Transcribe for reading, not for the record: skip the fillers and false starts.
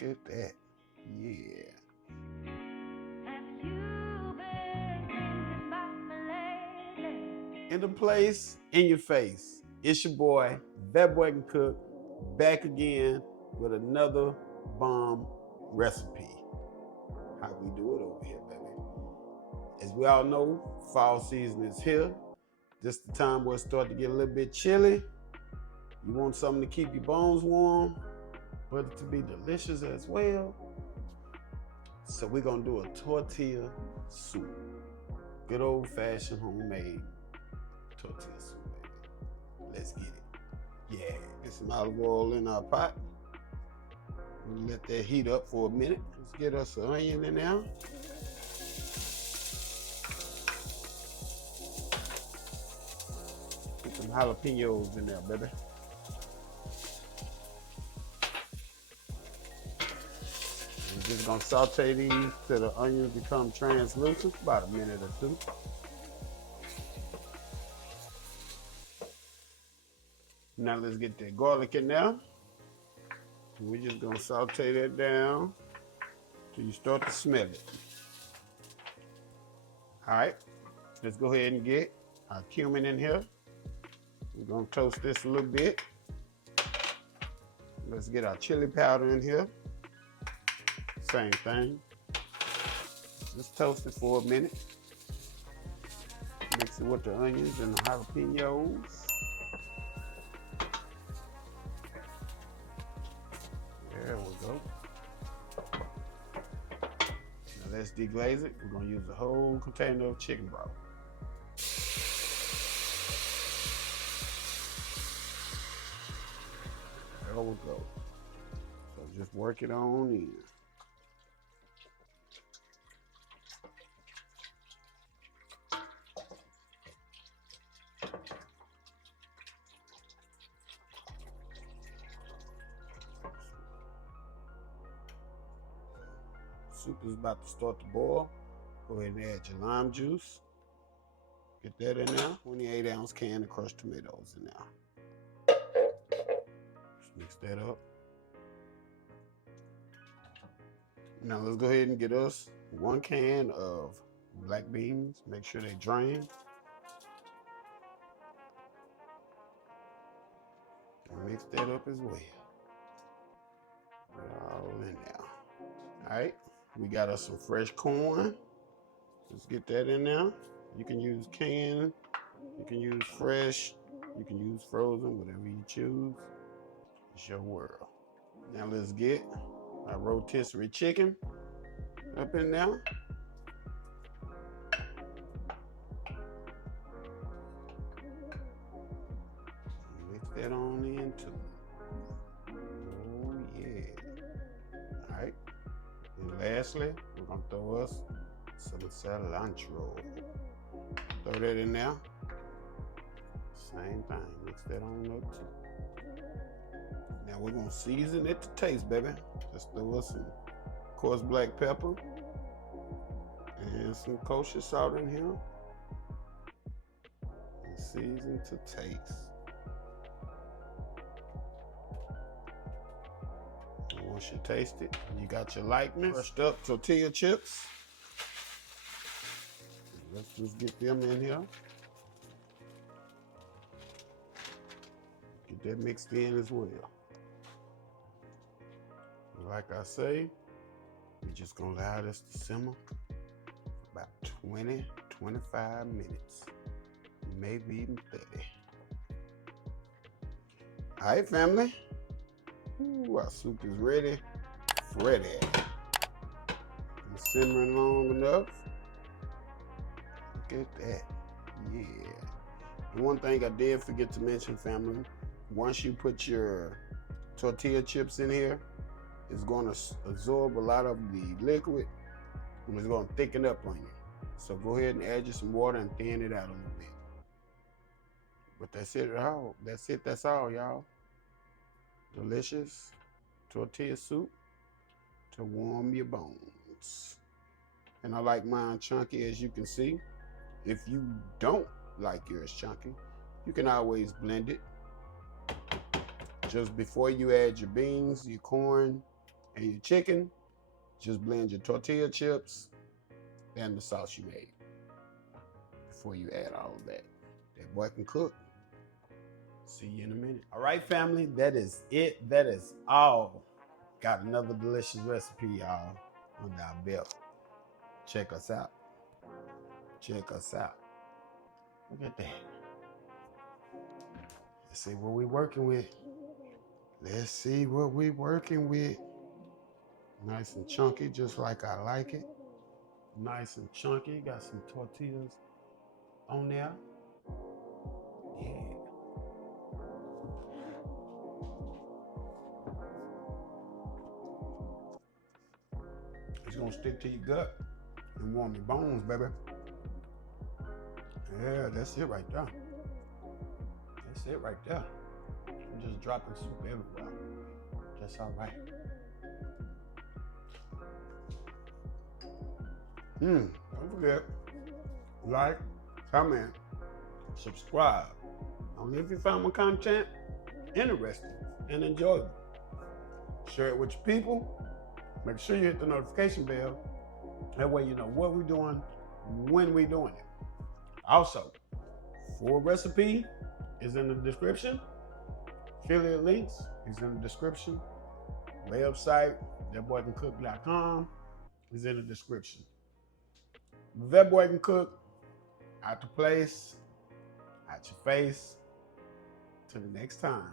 Look at that. Yeah. In the place, in your face. It's your boy, That Boy Can Cook, back again with another bomb recipe. How we do it over here, baby. As we all know, fall season is here. Just the time where it starts to get a little bit chilly. You want something to keep your bones warm, but it to be delicious as well. So we're gonna do a tortilla soup. Good old-fashioned homemade tortilla soup, baby. Let's get it. Yeah, get some olive oil in our pot. Let that heat up for a minute. Let's get us an onion in there. Get some jalapeños in there, baby. We're just gonna saute these till the onions become translucent, about a minute or two. Now let's get that garlic in there. We're just gonna saute that down till you start to smell it. All right, let's go ahead and get our cumin in here. We're gonna toast this a little bit. Let's get our chili powder in here. Same thing. Just toast it for a minute. Mix it with the onions and the jalapenos. There we go. Now let's deglaze it. We're gonna use a whole container of chicken broth. There we go. So just work it on in. Soup is about to start to boil. Go ahead and add your lime juice. Get that in there. 28-ounce can of crushed tomatoes in there. Just mix that up. Now let's go ahead and get us 1 can of black beans. Make sure they drain. And mix that up as well. Put it all in there. All right. We got us some fresh corn. Let's get that in there. You can use canned, you can use fresh, you can use frozen, whatever you choose. It's your world. Now let's get our rotisserie chicken up in there. Mix that on in too. Oh yeah. All right. And lastly, we're gonna throw us some cilantro. Throw that in there. Same thing, mix that on up too. Now we're gonna season it to taste, baby. Just throw us some coarse black pepper and some kosher salt in here. And season to taste. Once you taste it, you got your likeness. Crushed up tortilla chips. Let's just get them in here. Get that mixed in as well. Like I say, we're just gonna allow this to simmer for about 20, 25 minutes, maybe even 30. All right, family. Ooh, our soup is ready. Ready. It's simmering long enough. Look at that. Yeah. The one thing I did forget to mention, family, once you put your tortilla chips in here, it's going to absorb a lot of the liquid and it's going to thicken up on you. So go ahead and add you some water and thin it out a little bit. But that's it all. That's it. That's all, y'all. Delicious tortilla soup to warm your bones. And I like mine chunky, as you can see. If you don't like yours chunky, you can always blend it. Just before you add your beans, your corn, And your chicken, just blend your tortilla chips and the sauce you made before you add all of that. That boy can cook. See you in a minute. All right, family, that is it. That is all. Got another delicious recipe, y'all, under our belt. Check us out. Check us out. Look at that. Let's see what we're working with. Let's see what we're working with. Nice and chunky, just like I like it. Nice and chunky. Got some tortillas on there. Yeah. It's gonna stick to your gut and warm your bones, baby. Yeah, that's it right there. That's it right there. I'm just dropping soup everywhere. That's all right. Don't forget, like, comment, subscribe. Only if you found my content interesting and enjoyable. Share it with your people. Make sure you hit the notification bell. That way you know what we're doing, when we're doing it. Also, full recipe is in the description. Affiliate links is in the description. Website, thatboycancook.com is in the description. That boy can cook. Out the place, out your face. Till the next time.